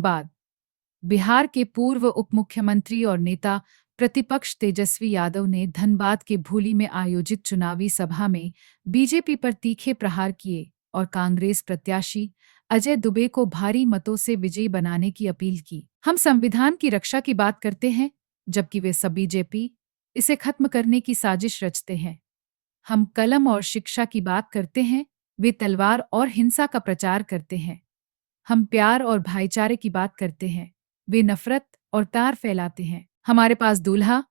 धनबाद। बिहार के पूर्व उप मुख्यमंत्री और नेता प्रतिपक्ष तेजस्वी यादव ने धनबाद के भूली में आयोजित चुनावी सभा में बीजेपी पर तीखे प्रहार किए और कांग्रेस प्रत्याशी अजय दुबे को भारी मतों से विजयी बनाने की अपील की। हम संविधान की रक्षा की बात करते हैं, जबकि वे सब बीजेपी इसे खत्म करने की साजिश रचते हैं। हम कलम और शिक्षा की बात करते हैं, वे तलवार और हिंसा का प्रचार करते हैं। हम प्यार और भाईचारे की बात करते हैं, वे नफरत और तार फैलाते हैं। हमारे पास दूल्हा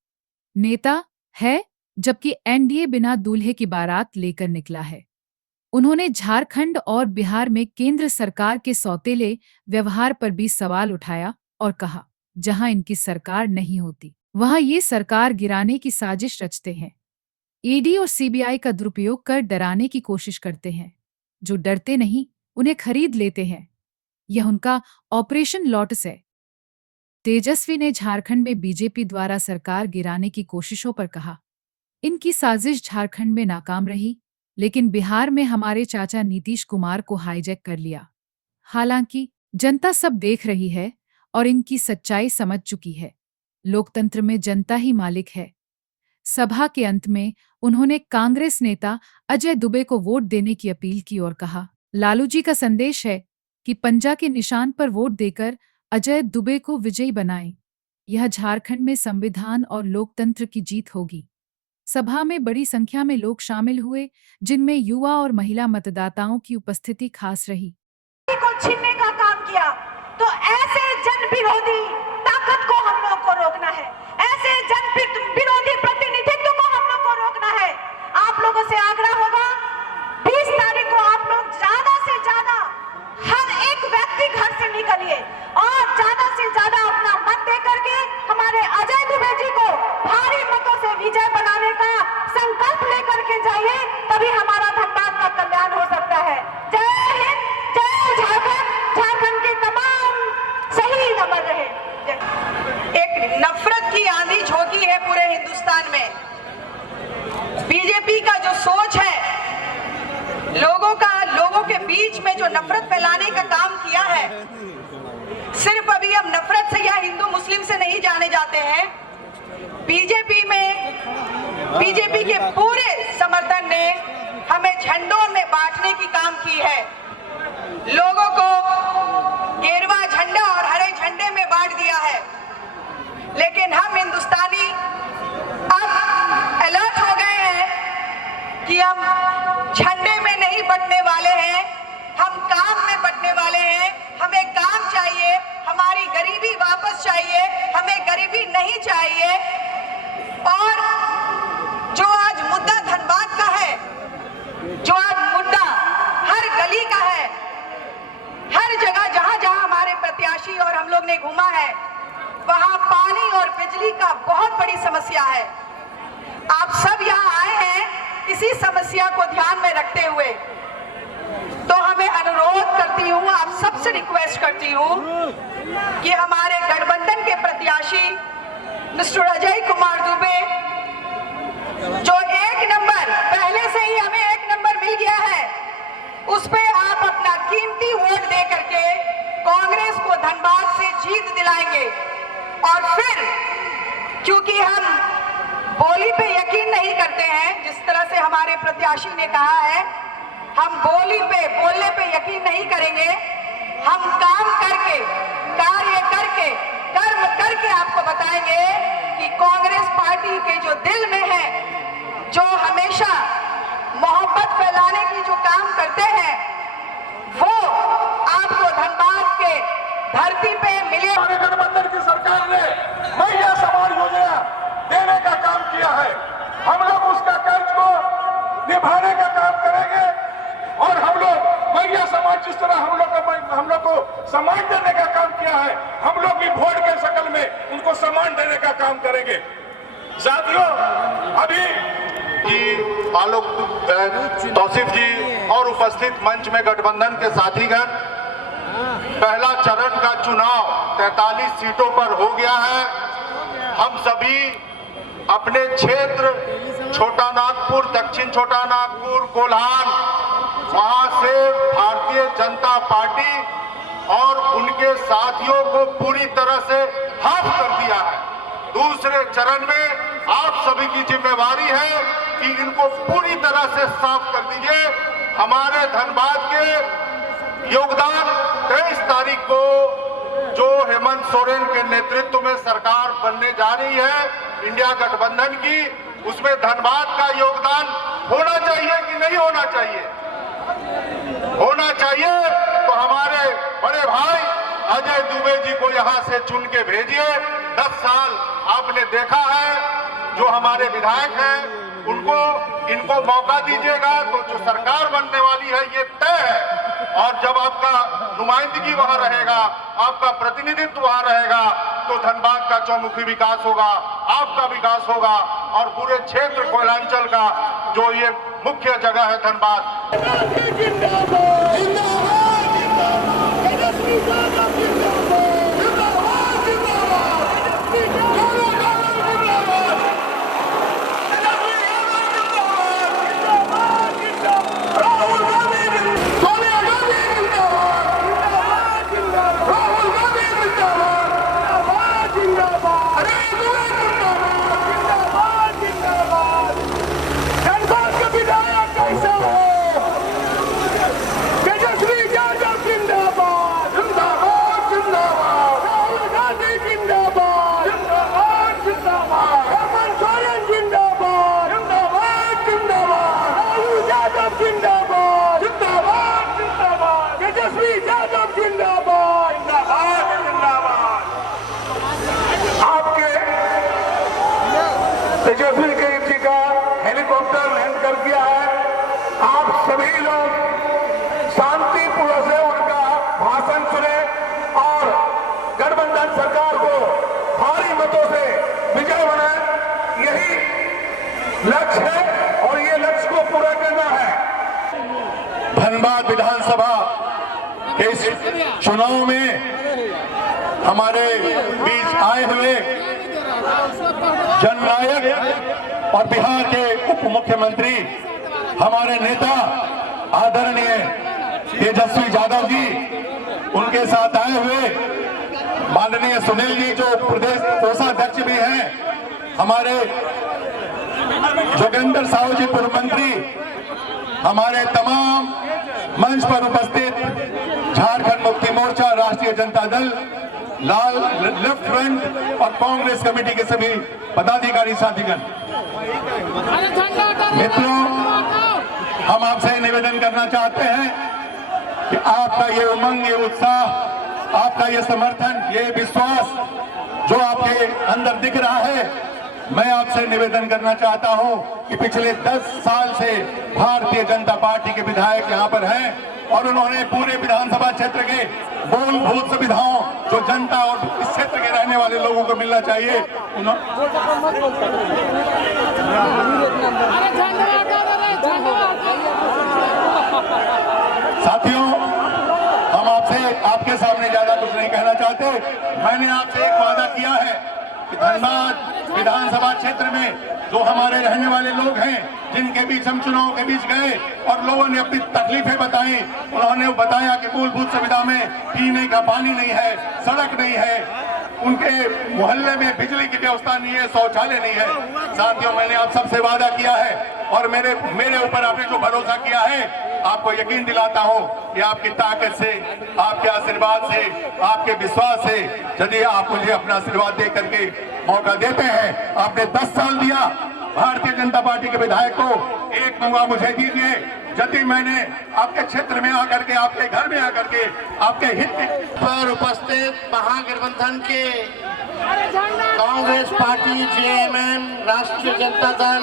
नेता है, जबकि एनडीए बिना दूल्हे की बारात लेकर निकला है। उन्होंने झारखंड और बिहार में केंद्र सरकार के सौतेले व्यवहार पर भी सवाल उठाया और कहा, जहां इनकी सरकार नहीं होती, वहां ये सरकार गिराने की साजिश रचते हैं। ईडी और सीबीआई का दुरुपयोग कर डराने की कोशिश करते हैं। जो डरते नहीं, उन्हें खरीद लेते हैं। यह उनका ऑपरेशन लोटस है। तेजस्वी ने झारखंड में बीजेपी द्वारा सरकार गिराने की कोशिशों पर कहा, इनकी साजिश झारखंड में नाकाम रही, लेकिन बिहार में हमारे चाचा नीतीश कुमार को हाईजैक कर लिया। हालांकि जनता सब देख रही है और इनकी सच्चाई समझ चुकी है। लोकतंत्र में जनता ही मालिक है। सभा के अंत में उन्होंने कांग्रेस नेता अजय दुबे को वोट देने की अपील की और कहा, लालू जी का संदेश है कि पंजा के निशान पर वोट देकर अजय दुबे को विजयी बनाएं। यह झारखंड में संविधान और लोकतंत्र की जीत होगी। सभा में बड़ी संख्या में लोग शामिल हुए, जिनमें युवा और महिला मतदाताओं की उपस्थिति खास रही। को छीनने का काम किया, तो ऐसे जन विरोधी ताकत को हम लोग को रोकना है। ऐसे जन विरोधी प्रतिनिधित्व को हम लोग को रोकना है। आप लोगों से आग्रह होगा, 20 तारीख को आप लोग ज्यादा से ज्यादा हर एक व्यक्ति घर से निकलिए और ज्यादा से ज्यादा अपना मत दे करके हमारे अजय दुबे जी को भारी मतों से विजय बनाने का संकल्प लेकर के जाइए, तभी हमारा धनबाद का कल्याण हो सकता है। जय हिंद, जय झारखंड। झारखंड के तमाम शहीद अमर रहे। एक नफरत की आंधी झोंकी है पूरे हिंदुस्तान में। बीजेपी का जो सोच है, लोगों के बीच में जो नफरत फैलाने का काम किया है, सिर्फ अभी हम नफरत से या हिंदू मुस्लिम से नहीं जाने जाते हैं। बीजेपी के पूरे समर्थन ने हमें झंडों में बांटने की काम की है। लोगों को गेरुआ झंडा और हरे झंडे में बांट दिया है। लेकिन हम हिंदुस्तानी अब अलर्ट हो गए हैं कि हम झंडे में नहीं बंटने वाले हैं, हम काम में बंटने वाले हैं। हमें काम चाहिए, हमारी गरीबी वापस चाहिए, हमें गरीबी नहीं चाहिए। और जो आज मुद्दा धनबाद का है, जो आज मुद्दा हर गली का है, हर जगह जहां जहां हमारे प्रत्याशी और हम लोग ने घूमा है, वहां पानी और बिजली का बहुत बड़ी समस्या है। आप सब यहां आए हैं इसी समस्या को ध्यान में रखते हुए। तो हमें अनुरोध करती हूं, आप सबसे रिक्वेस्ट करती हूं कि हमारे गठबंधन के प्रत्याशी मिस्टर अजय कुमार दुबे, जो 1 नंबर पहले से ही हमें 1 नंबर मिल गया है, उस पे आप अपना कीमती वोट दे करके कांग्रेस को धनबाद से जीत दिलाएंगे। और फिर क्योंकि हम बोली पे यकीन नहीं करते हैं, जिस तरह से हमारे प्रत्याशी ने कहा है, हम बोलने पे यकीन नहीं करेंगे। हम काम करके, कार्य करके, कर्म करके आपको बताएंगे कि कांग्रेस पार्टी के जो दिल में है, जो हमेशा मोहब्बत फैलाने की जो काम करते हैं, वो आपको धनबाद के धरती पे मिले। गठबंधन की सरकार ने महिला समाज योजना देने का काम किया है। हम लोग उसका कर्ज को निभाने का काम करेंगे और हम लोग महिला समाज जिस तरह हम लोग को सम्मान देने का काम किया है, हम लोग भी वोट के शक्ल में उनको सम्मान देने का काम करेंगे। साथियों, अभी की आलोक तौसीफ जी और उपस्थित मंच में गठबंधन के साथीगण, पहला चरण का चुनाव 43 सीटों पर हो गया है। हम सभी अपने क्षेत्र छोटा नागपुर, दक्षिण छोटा नागपुर, कोल्हान, वहां से भारतीय जनता पार्टी और उनके साथियों को पूरी तरह से हाफ कर दिया है। दूसरे चरण में आप सभी की जिम्मेवारी है कि इनको पूरी तरह से साफ कर दीजिए। हमारे धनबाद के योगदान 23 तारीख को जो हेमंत सोरेन के नेतृत्व में सरकार बनने जा रही है इंडिया गठबंधन की, उसमें धनबाद का योगदान होना चाहिए कि नहीं होना चाहिए? होना चाहिए। तो हमारे बड़े भाई अजय दुबे जी को यहां से चुन के भेजिए। 10 साल आपने देखा है, जो हमारे विधायक हैं इनको मौका दीजिएगा तो जो सरकार बनने वाली है ये तय है। और जब आपका नुमाइंदगी वहां रहेगा, आपका प्रतिनिधित्व वहां रहेगा, तो धनबाद का चौमुखी विकास होगा, आपका विकास होगा और पूरे क्षेत्र कोयलांचल का जो ये मुख्य जगह है धनबाद। तेजस्वी जी का हेलीकॉप्टर लैंड कर दिया है। आप सभी लोग शांतिपूर्वक से उनका भाषण सुने और गठबंधन सरकार को भारी मतों से विजय बनाए। यही लक्ष्य है और ये लक्ष्य को पूरा करना है। धनबाद विधानसभा के इस चुनाव में हमारे बीच आए हुए जननायक और बिहार के उप मुख्यमंत्री हमारे नेता आदरणीय तेजस्वी यादव जी, उनके साथ आए हुए माननीय सुनील जी जो प्रदेश कोषाध्यक्ष भी हैं, हमारे जोगेंद्र साहू जी पूर्व मंत्री, हमारे तमाम मंच पर उपस्थित झारखंड मुक्ति मोर्चा, राष्ट्रीय जनता दल, लाल लेफ्ट फ्रंट और कांग्रेस कमेटी के सभी पदाधिकारी साथीगण, मित्रों, हम आपसे निवेदन करना चाहते हैं कि आपका ये उमंग, ये उत्साह, आपका ये समर्थन, ये विश्वास जो आपके अंदर दिख रहा है, मैं आपसे निवेदन करना चाहता हूं कि पिछले 10 साल से भारतीय जनता पार्टी के विधायक यहां पर हैं और उन्होंने पूरे विधानसभा क्षेत्र के मूलभूत सुविधाओं जो जनता और इस क्षेत्र के रहने वाले लोगों को मिलना चाहिए, साथियों, हम आपके सामने ज्यादा कुछ नहीं कहना चाहते। मैंने आपसे एक वादा किया है कि धनबाद विधानसभा क्षेत्र में जो हमारे रहने वाले लोग हैं, जिनके बीच हम चुनाव के बीच गए और लोगों ने अपनी तकलीफें बताई, उन्होंने बताया कि मूलभूत सुविधा में पीने का पानी नहीं है, सड़क नहीं है, उनके मोहल्ले में बिजली की व्यवस्था नहीं है, शौचालय नहीं है। साथियों, मैंने आप सबसे वादा किया है और मेरे ऊपर आपने जो भरोसा किया है, आपको यकीन दिलाता हूं कि आपकी ताकत से, आपके आशीर्वाद से, आपके विश्वास से, यदि आप मुझे अपना आशीर्वाद दे करके मौका देते हैं, आपने 10 साल दिया भारतीय जनता पार्टी के विधायक को, एक मौका मुझे दीजिए। यदि मैंने आपके क्षेत्र में आकर के, आपके घर में आकर के, आपके हित पर उपस्थित महागठबंधन के कांग्रेस पार्टी, जेएमएम, राष्ट्रीय जनता दल,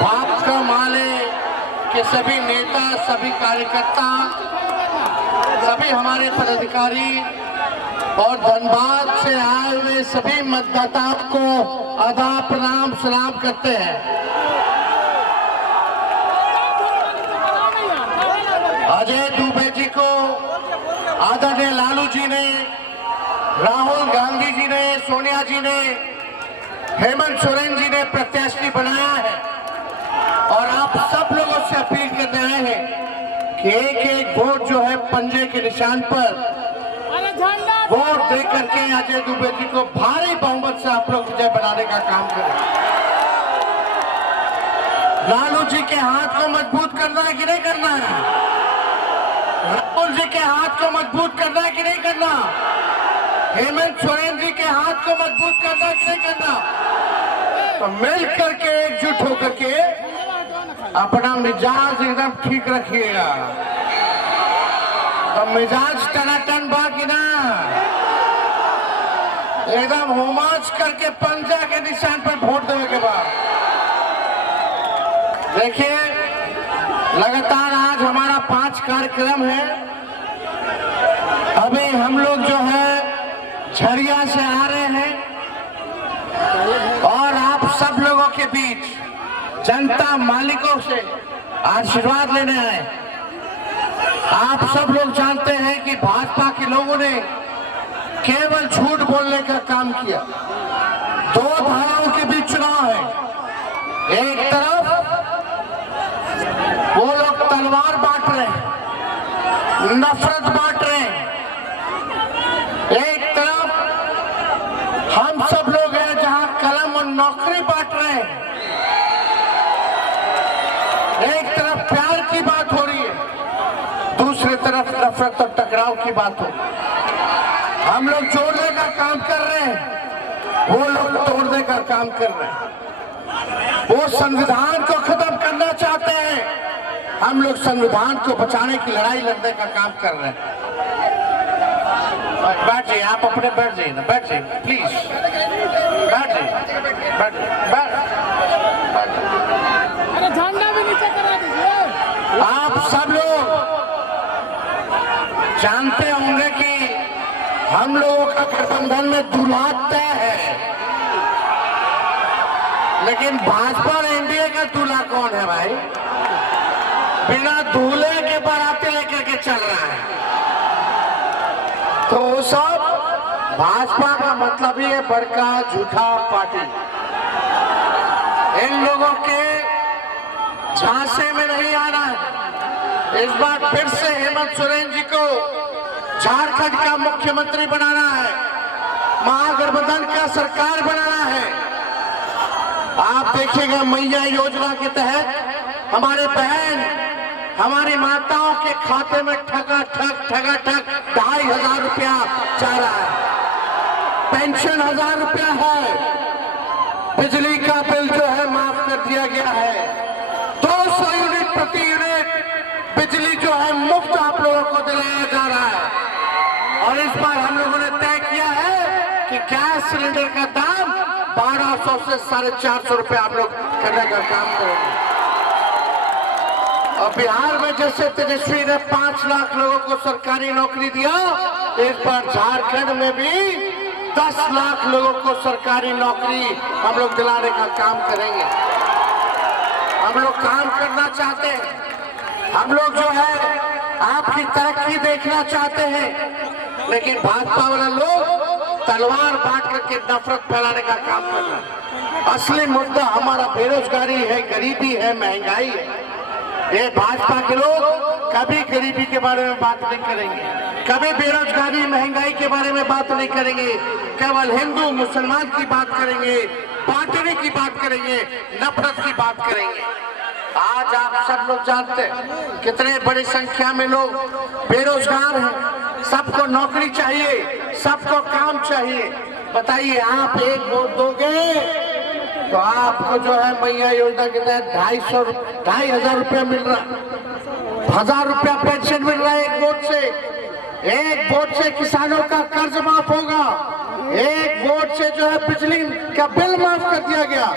भाकपा माले के सभी नेता, सभी कार्यकर्ता, सभी हमारे पदाधिकारी और धनबाद से आए हुए सभी मतदाताओं को आदाब, प्रणाम, सलाम करते हैं। अजय दुबे जी को आदरणीय लालू जी ने, राहुल गांधी जी ने, सोनिया जी ने, हेमंत सोरेन जी ने प्रत्याशी बनाया है और आप सब लोगों से अपील करते आए हैं कि एक एक वोट जो है पंजे के निशान पर दे करके अजय दुबे जी को भारी बहुमत से आप लोग विजय बनाने का काम करें। लालू जी के हाथ को मजबूत करना है कि नहीं करना है? राहुल जी के हाथ को मजबूत करना है कि नहीं करना? हेमंत सोरेन जी के हाथ को मजबूत करना है कि नहीं करना? तो मिल करके एकजुट होकर के अपना मिजाज एकदम ठीक रखिएगा। तो मिजाज टनाटन बाकी ना, एकदम होमाज करके पंजा के निशान पर वोट देने के बाद देखिए, लगातार आज हमारा 5 कार्यक्रम है। अभी हम लोग जो है झरिया से आ रहे हैं और आप सब लोगों के बीच जनता मालिकों से आशीर्वाद लेने आए। आप सब लोग जानते हैं कि भाजपा के लोगों ने केवल झूठ बोलने का काम किया। 2 धाराओं के बीच चुनाव है। एक तरफ वो लोग तलवार बांट रहे हैं, नफरत बांट रहे हैं। एक तरफ हम सब लोग हैं जहां कलम और नौकरी बांट रहे हैं। एक तरफ प्यार की बात हो रही है, दूसरी तरफ नफरत और टकराव की बात हो। हम लोग जोड़ने का काम कर रहे हैं, वो लोग तोड़ने का काम कर रहे हैं। वो संविधान को खत्म करना चाहते हैं, हम लोग संविधान को बचाने की लड़ाई लड़ने का काम कर रहे हैं। बैठ जाइए, आप अपने बैठ जाइए ना, बैठ जाइए प्लीज, बैठ जाइए, बैठ। अरे झंडा भी नीचे करा दीजिए। आप सब लोग जानते होंगे कि हम लोगों का गठबंधन में दूल्हा तय है, लेकिन भाजपा और एनडीए का दूल्हा कौन है भाई? बिना दूल्हे के बाराती लेकर के चल रहा है। तो वो सब भाजपा का मतलब ही है बड़का झूठा पार्टी। इन लोगों के झांसे में नहीं आना है। इस बार फिर से हेमंत सोरेन जी को झारखंड का मुख्यमंत्री बनाना है, महागठबंधन का सरकार बनाना है। आप देखिएगा मैया योजना के तहत हमारे बहन, हमारी माताओं के खाते में ठगाठग 2,500 रुपया जा रहा है। पेंशन 1,000 रुपया है। बिजली का बिल जो है माफ कर दिया गया है। 200 यूनिट प्रति यूनिट बिजली जो है मुफ्त आप लोगों को दिलाया जा रहा है। और इस बार हम लोगों ने तय किया है कि गैस सिलेंडर का दाम 1200 से 450 रुपया आप लोग करने का काम करेंगे। और बिहार में जैसे तेजस्वी ने 5 लाख लोगों को सरकारी नौकरी दिया, इस बार झारखंड में भी 10 लाख लोगों को सरकारी नौकरी हम लोग दिलाने का काम करेंगे। हम लोग काम करना चाहते हैं, हम लोग जो है आपकी तरक्की देखना चाहते हैं, लेकिन भाजपा वाले लोग तलवार बांट करके नफरत फैलाने का काम कर रहे हैं। असली मुद्दा हमारा बेरोजगारी है, गरीबी है, महंगाई है। ये भाजपा के लोग कभी गरीबी के बारे में बात नहीं करेंगे, कभी बेरोजगारी महंगाई के बारे में बात नहीं करेंगे। केवल हिंदू मुसलमान की बात करेंगे, बांटने की बात करेंगे, नफरत की बात करेंगे। आज आप सब लोग जानते हैं कितने बड़ी संख्या में लोग बेरोजगार हैं। सबको नौकरी चाहिए, सबको काम चाहिए। बताइए, आप एक वोट दोगे तो आपको जो है मैया योजना के तहत 2,500 रुपया मिल रहा है, 1,000 रुपया पेंशन मिल रहा है एक वोट से। एक वोट से किसानों का कर्ज माफ होगा, एक वोट से जो है बिजली का बिल माफ कर दिया गया,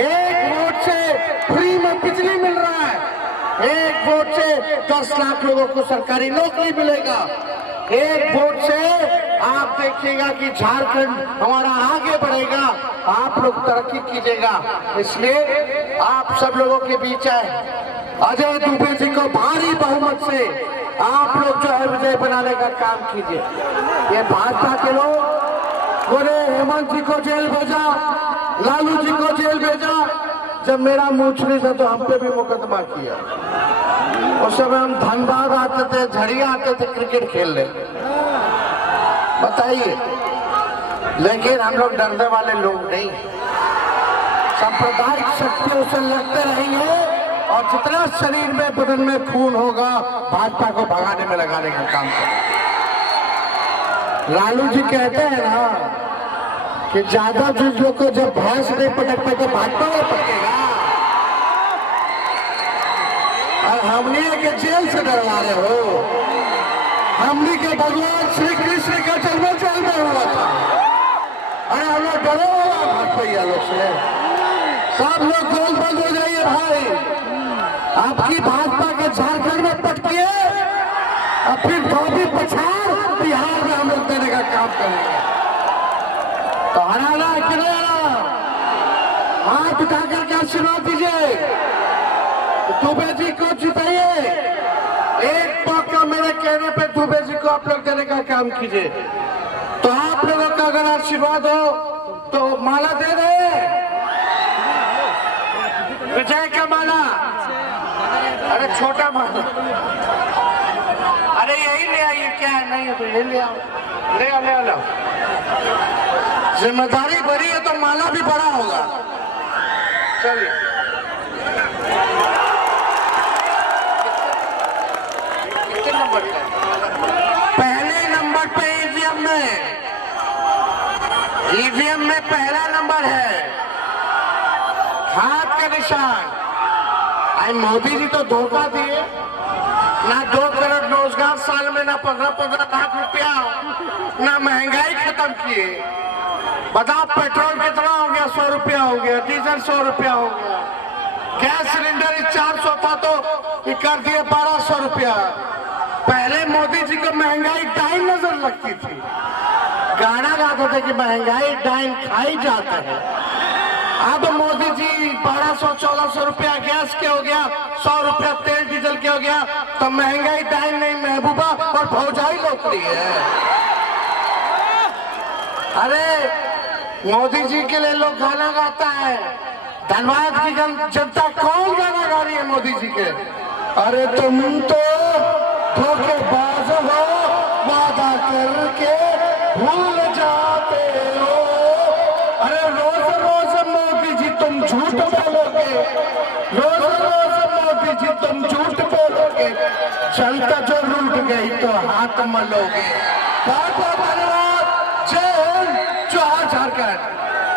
एक वोट से फ्री में बिजली मिल रहा है, एक वोट से 10 लाख लोगों को सरकारी नौकरी मिलेगा। एक वोट से आप देखिएगा कि झारखंड हमारा आगे बढ़ेगा, आप लोग तरक्की कीजिएगा। इसलिए आप सब लोगों के बीच आए, अजय दुबे जी को भारी बहुमत से आप लोग जो है विजय बनाने का काम कीजिए। ये भाजपा के लोग बोले हेमंत जी को जेल भेजा, लालू जी को जेल भेजा। जब मेरा मूछनी था तो हम पे भी मुकदमा किया। उस समय हम धनबाद आते थे, झड़िया आते थे क्रिकेट खेलने। बताइए। लेकिन हम लोग डरने वाले लोग नहीं, सांप्रदायिक शक्तियों से लड़ते रहेंगे और जितना शरीर में बदन में खून होगा भाजपा को भगाने में लगाने का काम करेंगे। लालू जी कहते हैं ना कि ज्यादा चीजों को जब भैंस नहीं पटक पाए तो भाजपा में पटकेगा, और हमने के जेल से डरवा रहे हो। हमने के भगवान श्री कृष्ण का जन्मोत्सव में हुआ था, अरे हम लोग डरे हुआ भाजपा लोग से। सब लोग गोल बंद हो जाइए भाई, आपकी भाजपा के झारखंड में पटकिए और फिर धोबी पछाड़ बिहार में हम लोग देने का काम करेंगे। तो हराना है कि नहीं हराना? हाथ उठाकर के आशीर्वाद दीजिए, दुबे जी को जिताइए। एक मौका मेरे कहने पे दुबे जी को आप लोग देने का काम कीजिए। तो आप लोगों का अगर आशीर्वाद हो तो माला दे दे, विजय का माला, अरे छोटा माला, अरे यही ले आइए, क्या है नहीं है तो यही ले आओ, ले आओ ले आओ ले आओ। जिम्मेदारी बड़ी है तो माला भी बड़ा होगा। चलिए कितने नंबर पे? पहले नंबर पे ईवीएम में पहला नंबर है, हाथ का निशान। आई मोदी जी तो धोखा दिए, ना 2 करोड़ रोजगार साल में, ना 15-15 लाख रुपया, ना महंगाई खत्म किए। बताओ पेट्रोल कितना हो गया? 100 रुपया हो गया, डीजल 100 रुपया हो गया, गैस सिलेंडर 400 था तो ये कर दिए 1200 रुपया। पहले मोदी जी को महंगाई डाइन नजर लगती थी, गाना गाते थे कि महंगाई डाइन खाई जाता है। अब मोदी जी 1200-1400 रुपया गैस के हो गया, 100 रुपया तेल डीजल के हो गया, तो महंगाई डाइन नहीं महबूबा और भौजाई लौट रही है। अरे मोदी जी के लिए लोग गाना गाता है, धनबाद की जनता कौन गाना गा रही है मोदी जी के? अरे तुम तो धोखेबाज हो, वादा करके भूल जाते हो। अरे रोज रोज मोदी जी तुम झूठ बोलोगे, रोज रोज मोदी जी तुम झूठ बोलोगे, जनता जो रूठ गई तो हाथ मलोगे।